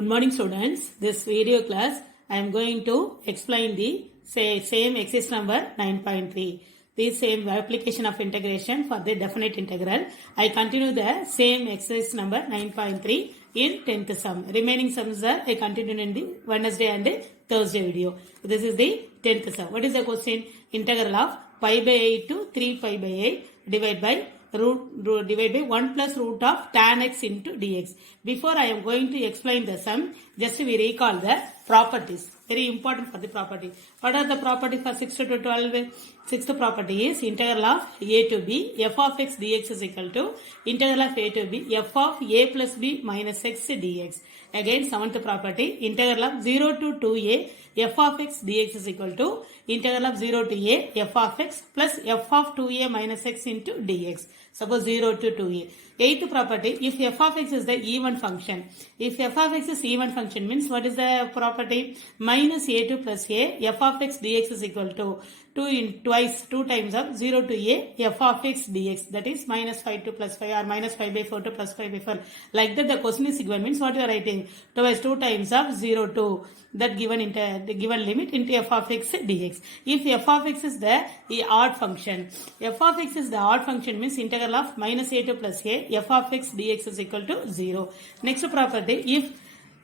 Good morning students. This video class I am going to explain the same exercise number 9.3. The same application of integration for the definite integral. I continue the same exercise number 9.3 in 10th sum. Remaining sums are I continue in the Wednesday and Thursday video. This is the 10th sum. What is the question? Integral of pi by 8 to 3 pi by 8 divided by 1 plus root of tan x into dx. Before I am going to explain the sum, just we recall the properties. Very important for the property. What are the properties for 6 to 12? Sixth property is integral of a to b f of x dx is equal to integral of a to b f of a plus b minus x dx. Again, seventh property, integral of 0 to 2a f of x dx is equal to integral of 0 to a f of x plus f of 2a minus x into dx. Suppose 0 to 2a. Eighth property, if f of x is the even function. If f of x is even function means what is the property? Minus a2 plus a f of x dx is equal to 2 times of 0 to a f of x dx. That is minus 5 to plus 5 or minus 5 by 4 to plus 5 by 4. Like that the question is given means what you are writing? Twice 2 times of 0 to that given limit into f of x dx. If f of x is the odd function, f of x is the odd function means integral of minus a2 plus a f of x dx is equal to 0. Next property, if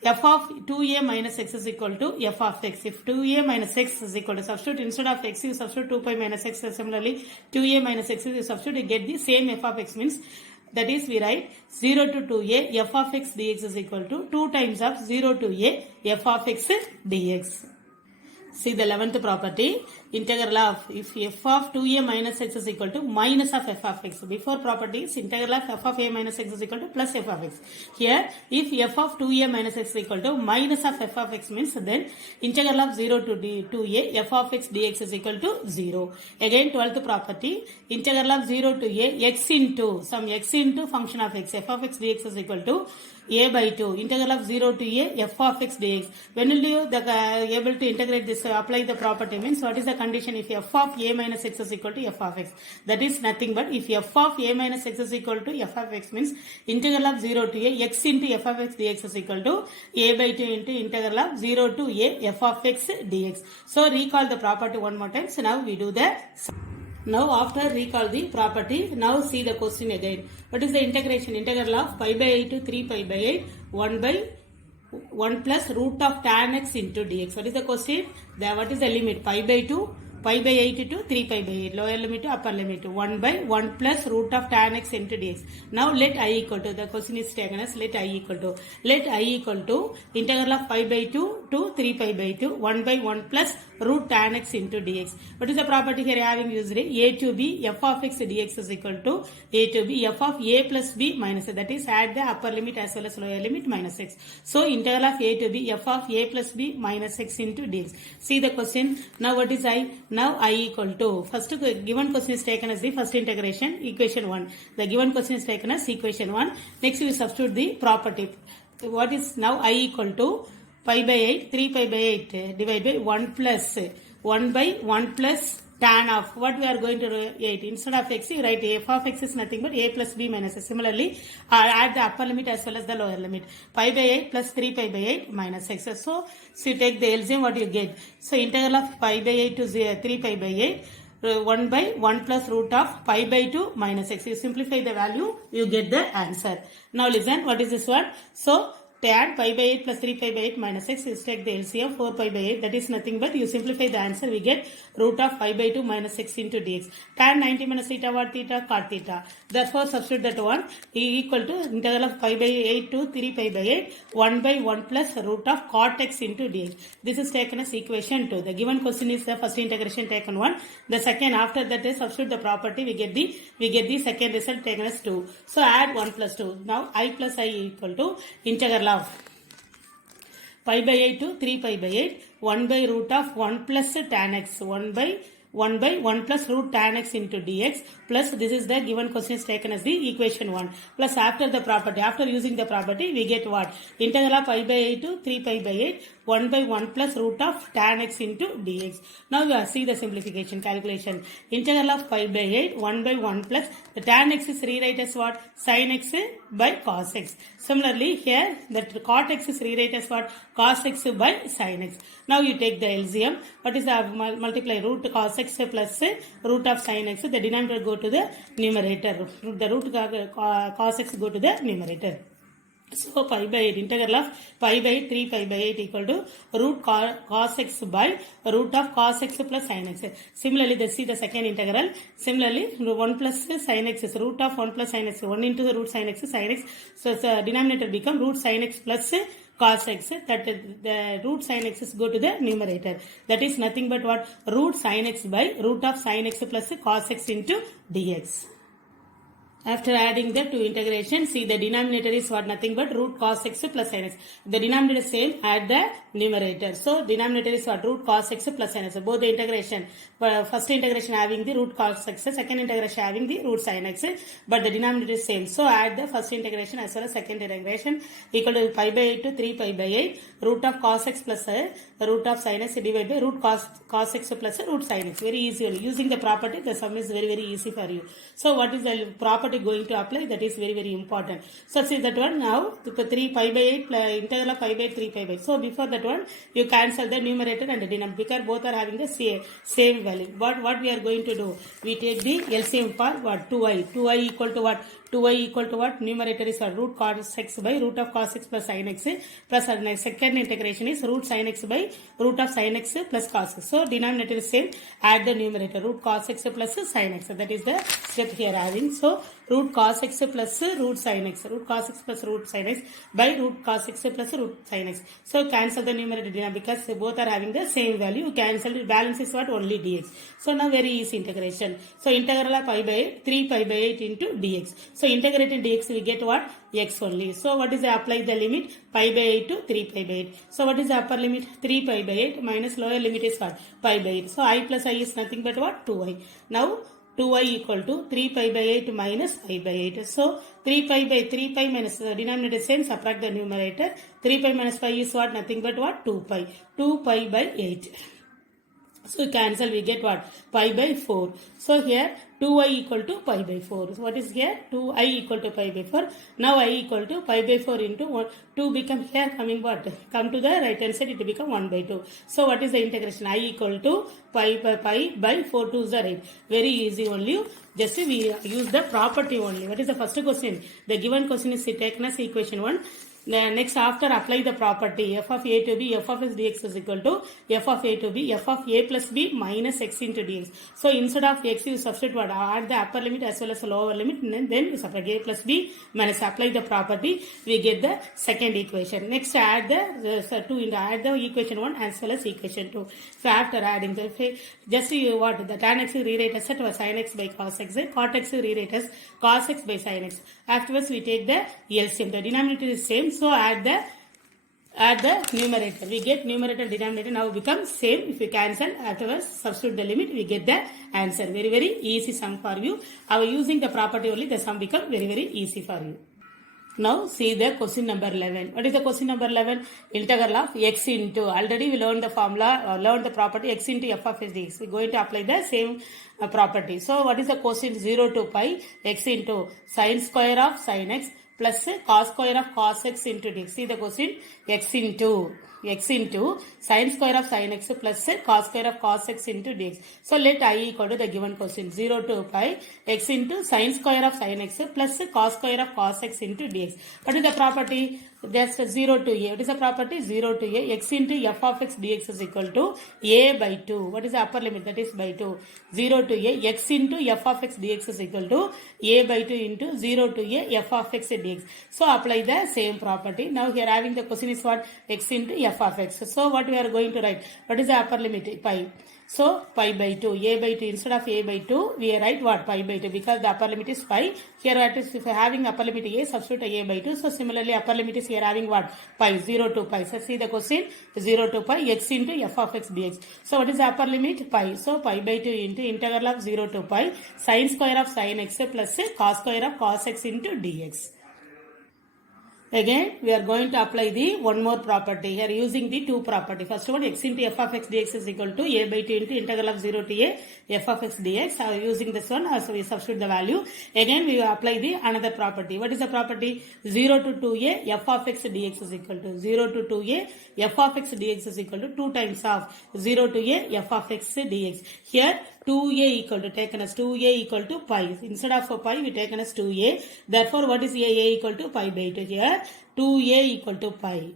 f of 2a minus x is equal to f of x. If 2a minus x is equal to, substitute instead of x you substitute 2 pi minus x. Similarly 2a minus x you substitute, you get the same f of x means that is we write 0 to 2a f of x dx is equal to 2 times of 0 to a f of x dx. See the 11th property, integral of if f of 2a minus x is equal to minus of f of x. Before property is integral of f of a minus x is equal to plus f of x. Here if f of 2a minus x is equal to minus of f of x means then integral of 0 to 2a f of x dx is equal to 0. Again 12th property, integral of 0 to a x into some x into function of x f of x dx is equal to a by 2 integral of 0 to a f of x dx. When will you able to integrate this, apply the property means what is the condition? If f of a minus x is equal to f of x, that is nothing but if f of a minus x is equal to f of x means integral of 0 to a x into f of x dx is equal to a by 2 into integral of 0 to a f of x dx. So recall the property one more time. So now we do the Now after recall the property, now see the question again. What is the integration? Integral of pi by 8 to 3 pi by 8, 1 by 1 plus root of tan x into dx. What is the question? What is the limit? Pi by 2, pi by 8 to 3 pi by 8. Lower limit to upper limit. 1 by 1 plus root of tan x into dx. Now let I equal to, the question is taken as let I equal to. Let I equal to integral of pi by 2 to 3 pi by 2, 1 by 1 plus root tan x into dx. What is the property here having used? A to b f of x dx is equal to a to b f of a plus b minus, that is add the upper limit as well as lower limit minus x. So integral of a to b f of a plus b minus x into dx. See the question. Now what is I? Now I equal to, first given question is taken as the first integration, equation 1. The given question is taken as equation 1. Next we substitute the property. What is now I equal to pi by 8, 3 pi by 8 divided by 1 plus 1 by 1 plus tan of what we are going to do 8. Instead of x you write f of x is nothing but a plus b minus x. Similarly add the upper limit as well as the lower limit. Pi by 8 plus 3 pi by 8 minus x. So you take the LCM, what you get? So integral of pi by 8 to 3 pi by 8 1 by 1 plus root of pi by 2 minus x. You simplify the value, you get the answer. Now listen, what is this one? So tan pi by 8 plus 3 pi by 8 minus x is take the LCM 4 pi by 8, that is nothing but you simplify the answer, we get root of pi by 2 minus x into dx. Tan 90 minus theta what theta? Cot theta. Therefore substitute that one equal to integral of pi by 8 to 3 pi by 8 1 by 1 plus root of cot x into dx. This is taken as equation 2. The given question is the first integration taken 1. The second after that is substitute the property, we get the second result taken as 2. So add 1 plus 2. Now I plus I equal to integral of pi by 8 to 3 pi by 8 1 by root of 1 plus tan x 1 by 1 plus root tan x into dx plus this is the given question is taken as the equation 1 plus after the property, after using the property we get what? Integral of pi by 8 to 3 pi by 8 1 by 1 plus root of tan x into dx. Now we see the simplification calculation. Integral of pi by 8, 1 by 1 plus the tan x is rewrite as what? Sin x by cos x. Similarly here the cot x is rewrite as what? Cos x by sin x. Now you take the LCM. What is the multiply root cos x plus root of sin x? The denominator go to the numerator. The root cos x go to the numerator. So pi by 8, integral of pi by 8, 3 pi by 8 equal to root cos x by root of cos x plus sin x. Similarly, let's see the second integral. Similarly, 1 plus sin x is root of 1 plus sin x. 1 into the root sin x is sin x. So the denominator become root sin x plus cos x. That the root sin x is go to the numerator. That is nothing but what? Root sin x by root of sin x plus cos x into dx. After adding the two integration, see the denominator is what? Nothing but root cos x plus sin x. The denominator is same, add the numerator. So denominator is what? Root cos x plus sin x. So both the integration, first integration having the root cos x, second integration having the root sin x, but the denominator is same. So add the first integration as well as second integration equal to pi by 8 to 3 pi by 8 root of cos x plus root of sin x divided by root cos x plus root sin x. Very easy. Using the property, the sum is very easy for you. So what is the property going to apply? That is very important. So see that one now 3 pi by 8 integral of pi by 3 pi by 8. So before that one you cancel the numerator and the denominator because both are having the same value. What we are going to do? We take the LCM for what? 2i. 2i equal to what? 2i equal to what? Numerator is what? Root cos x by root of cos x plus sin x plus our second integration is root sin x by root of sin x plus cos x. So denominator is same. Add the numerator root cos x plus sin x. So that is the step here having. So root cos x plus root sin x. Root cos x plus root sin x by root cos x plus root sin x. So cancel the numerator denominator because both are having the same value. Cancel the balance is what? Only dx. So now very easy integration. So integral of pi by 8, 3 pi by 8 into dx. So integrating dx we get what? X only. So what is the apply the limit? Pi by 8 to 3 pi by 8. So what is the upper limit? 3 pi by 8 minus lower limit is what? Pi by 8. So I plus I is nothing but what? 2i. Now 2i equal to 3 pi by 8 minus pi by 8. So 3 pi by 3 pi minus the denominator same, subtract the numerator. 3 pi minus pi is what? Nothing but what? 2 pi. 2 pi by 8. So cancel, we get what? Pi by 4. So here 2i equal to pi by 4. So what is here? 2i equal to pi by 4. Now I equal to pi by 4 into 1. 2 become here coming what? Come to the right hand side, it will become 1 by 2. So what is the integration? I equal to pi by 4 to the right. Very easy only. Just we use the property only. What is the first question? The given question is taken as equation 1. Next, after apply the property f of a to b, f of s dx is equal to f of a to b, f of a plus b minus x into dx. So instead of x, you substitute what? Add the upper limit as well as the lower limit, and then you subtract a plus b minus apply the property. We get the second equation. Next, add add the equation 1 as well as equation 2. So after adding the just you what? The tan x rewrite as sin x by cos x, cot x rewrite as cos x by sin x. Afterwards, we take the LCM. The denominator is same. So add the numerator. We get numerator denominator now become same. If we cancel, afterwards substitute the limit, we get the answer. Very easy sum for you. Our using the property only, the sum become very easy for you. Now see the question number 11. What is the question number 11? Integral of x into. Already we learned the formula, learned the property x into f of s dx. We are going to apply the same property. So what is the question? 0 to pi x into sin square of sin x plus cos square of cos x into dx. See the question, x into sin square of sin x plus cos square of cos x into dx. So let I equal to the given question 0 to pi x into sin square of sin x plus cos square of cos x into dx. What is the property? Just 0 to a. What is the property? 0 to a. X into f of x dx is equal to a by 2. What is the upper limit? That is by 2. 0 to a. X into f of x dx is equal to a by 2 into 0 to a f of x dx. So apply the same property. Now here having the question is what? X into f of x. So what we are going to write? What is the upper limit? Pi. So pi by 2, a by 2, instead of a by 2, we write what? Pi by 2, because the upper limit is pi. Here what is, if having upper limit a, substitute a by 2. So similarly upper limit is here having what? Pi, 0 to pi. So see the question, 0 to pi, x into f of x dx. So what is the upper limit? Pi. So pi by 2 into integral of 0 to pi, sin square of sin x plus cos square of cos x into dx. Again, we are going to apply the one more property here using the two property. First one, x into f of x dx is equal to a by 2 into integral of 0 to a f of x dx. Using this one, so we substitute the value. Again, we will apply the another property. What is the property? 0 to 2a f of x dx is equal to 0 to 2a f of x dx is equal to 2 times of 0 to a f of x dx. Here 2a equal to taken as 2a equal to pi. Instead of pi, we taken as 2a. Therefore, what is a equal to pi by 2 here? 2a equal to pi.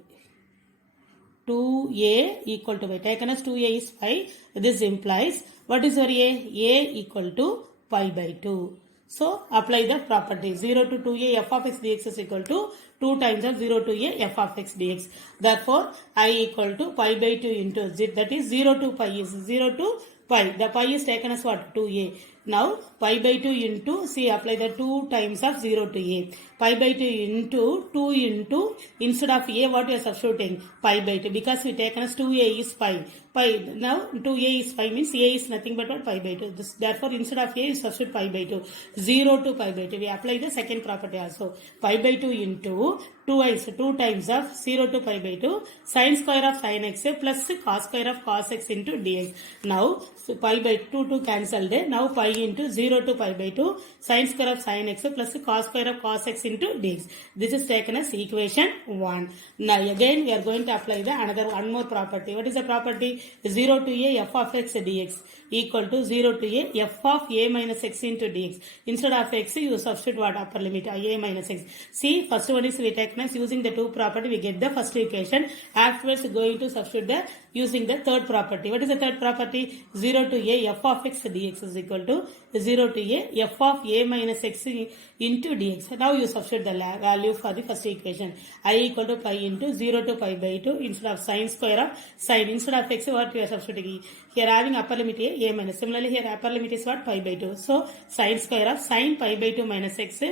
2a equal to pi. Taken as 2a is pi. This implies what is our a? A equal to pi by 2. So, apply the property. 0 to 2a f of x dx is equal to 2 times of 0 to a f of x dx. Therefore, I equal to pi by 2 into z. That is 0 to pi is 0 to pi. The pi is taken as what? 2a. Now, pi by 2 into, see, apply the 2 times of 0 to a. Pi by 2 into, 2 into, instead of a, what we are substituting? Pi by 2. Because we taken as 2a is pi. Pi, now 2a is pi means a is nothing but what? Pi by 2. This, therefore, instead of a, you substitute pi by 2. 0 to pi by 2. We apply the second property also. Pi by 2 into 2 times of 0 to pi by 2 sin square of sin x plus cos square of cos x into dx. Now, so pi by 2 to cancelled. Now, pi into 0 to pi by 2 sin square of sin x plus cos square of cos x into dx. This is taken as equation 1. Now, again, we are going to apply the another one more property. What is the property? 0 to a f of x dx equal to 0 to a f of a minus x into dx. Instead of x, you substitute what? Upper limit a minus x. See, first one is we take as using the two property, we get the first equation. Afterwards, going to substitute the using the third property. What is the third property? 0 to a f of x dx is equal to 0 to a f of a minus x into dx. Now you substitute the value for the first equation. I equal to pi into 0 to pi by 2 instead of sin square of sin. Instead of x, what we are substituting? Here having upper limit a minus. Similarly, here upper limit is what? Pi by 2. So, sin square of sin pi by 2 minus x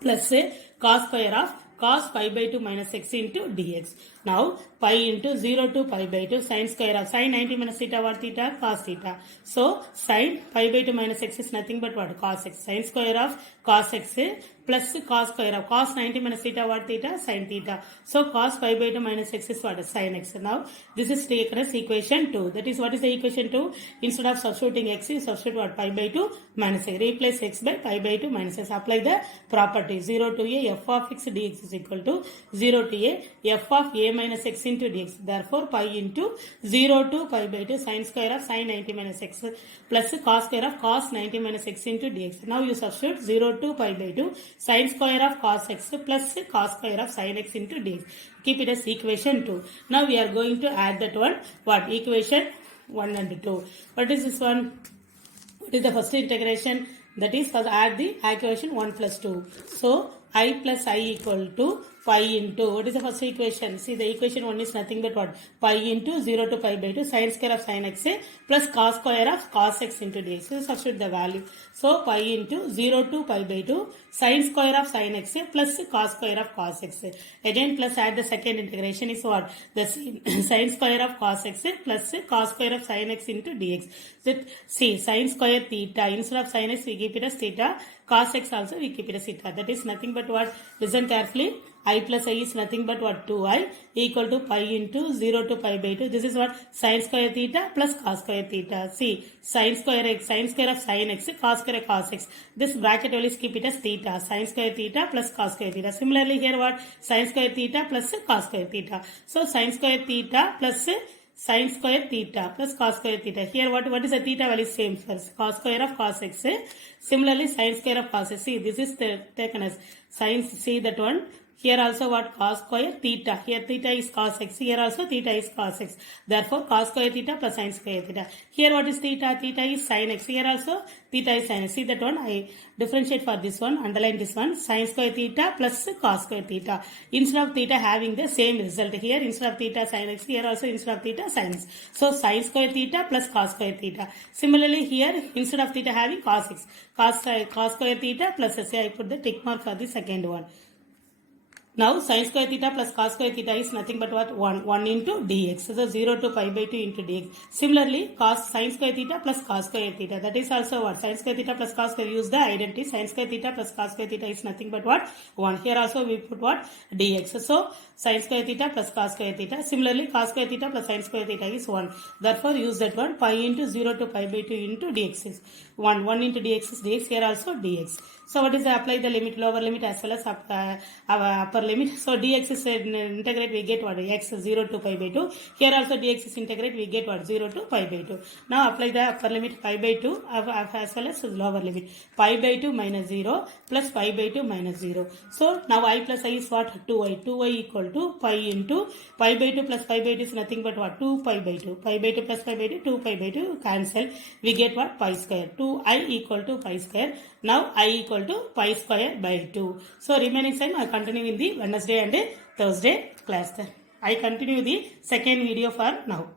plus cos square of cos pi by 2 minus x into dx. Now, pi into 0 to pi by 2 sin square of sin 90 minus theta what? Theta cos theta. So, sin pi by 2 minus x is nothing but what? Cos x. Sin square of cos x plus cos square of cos 90 minus theta what? Theta sin theta. So, cos pi by 2 minus x is what? Sin x. Now, this is taken as equation 2. That is, what is the equation 2? Instead of substituting x, you substitute what? Pi by 2 minus x. Replace x by pi by 2 minus x. Apply the property. 0 to a f of x dx is equal to 0 to a f of a minus x into dx. Therefore, pi into 0 to pi by 2 sin square of sin 90 minus x plus cos square of cos 90 minus x into dx. Now, you substitute 0 to pi by 2 sin square of cos x plus cos square of sin x into dx. Keep it as equation 2. Now, we are going to add that one. What? Equation 1 and 2. What is this one? What is the first integration? That is, first add the equation 1 plus 2. So, I plus I equal to pi into, what is the first equation? See, the equation 1 is nothing but what? Pi into 0 to pi by 2 sin square of sin x plus cos square of cos x into dx. So, substitute the value. So, pi into 0 to pi by 2 sin square of sin x plus cos square of cos x. Again, plus add the second integration is what? The sin square of cos x plus cos square of sin x into dx. So, see, sin square theta, instead of sin x, we keep it as theta. Cos x also, we keep it as theta. That is nothing but what? Listen carefully. I plus I is nothing but what? 2i equal to pi into 0 to pi by 2. This is what? Sin square theta plus cos square theta. See, sin square x, sin square of sin x, cos square cos x. This bracket always keep it as theta. Sin square theta plus cos square theta. Similarly, here what? Sin square theta plus cos square theta. So, sin square theta plus sin square theta plus cos square theta. Here what is the theta value? Same first. Cos square of cos x. Similarly, sin square of cos x. See, this is taken as sin. See that one. Here also what? Cos square theta. Here theta is cos x. Here also theta is cos x. Therefore, cos square theta plus sin square theta. Here what is theta? Theta is sin x. Here also theta is sin x. See that one? I differentiate for this one. Underline this one. Sin square theta plus cos square theta. Instead of theta having the same result. Here instead of theta sin x. Here also instead of theta sin x. So, sin square theta plus cos square theta. Similarly, here instead of theta having cos x. Cos square theta plus say I put the tick mark for the second one. Now sin square theta plus cos square theta is nothing but what? 1 into dx. So 0 to pi by 2 into dx. Similarly, sin square theta plus cos square theta. That is also what? Sin square theta plus cos square. Use the identity. Sin square theta plus cos square theta is nothing but what? 1. Here also we put what? Dx. So sin square theta plus cos square theta. Similarly, cos square theta plus sin square theta is 1. Therefore, use that one. Pi into 0 to pi by 2 into dx is 1. 1 into dx is dx. Here also dx. So what is the apply the limit, lower limit as well as upper limit. So dx is integrate, we get what? X 0 to pi by 2. Here also dx is integrate, we get what? 0 to pi by 2. Now apply the upper limit pi by 2 as well as lower limit. Pi by 2 minus 0 plus pi by 2 minus 0. So now I plus I is what? 2i. 2i equal to pi into pi by 2 plus pi by 2 is nothing but what? 2 pi by 2. Pi by 2 plus pi by 2, 2 pi by 2 cancel. We get what? Pi square. 2i equal to pi square. Now I equal to pi square by 2. So remaining time I continue in the Wednesday and Thursday class. I continue the second video for now.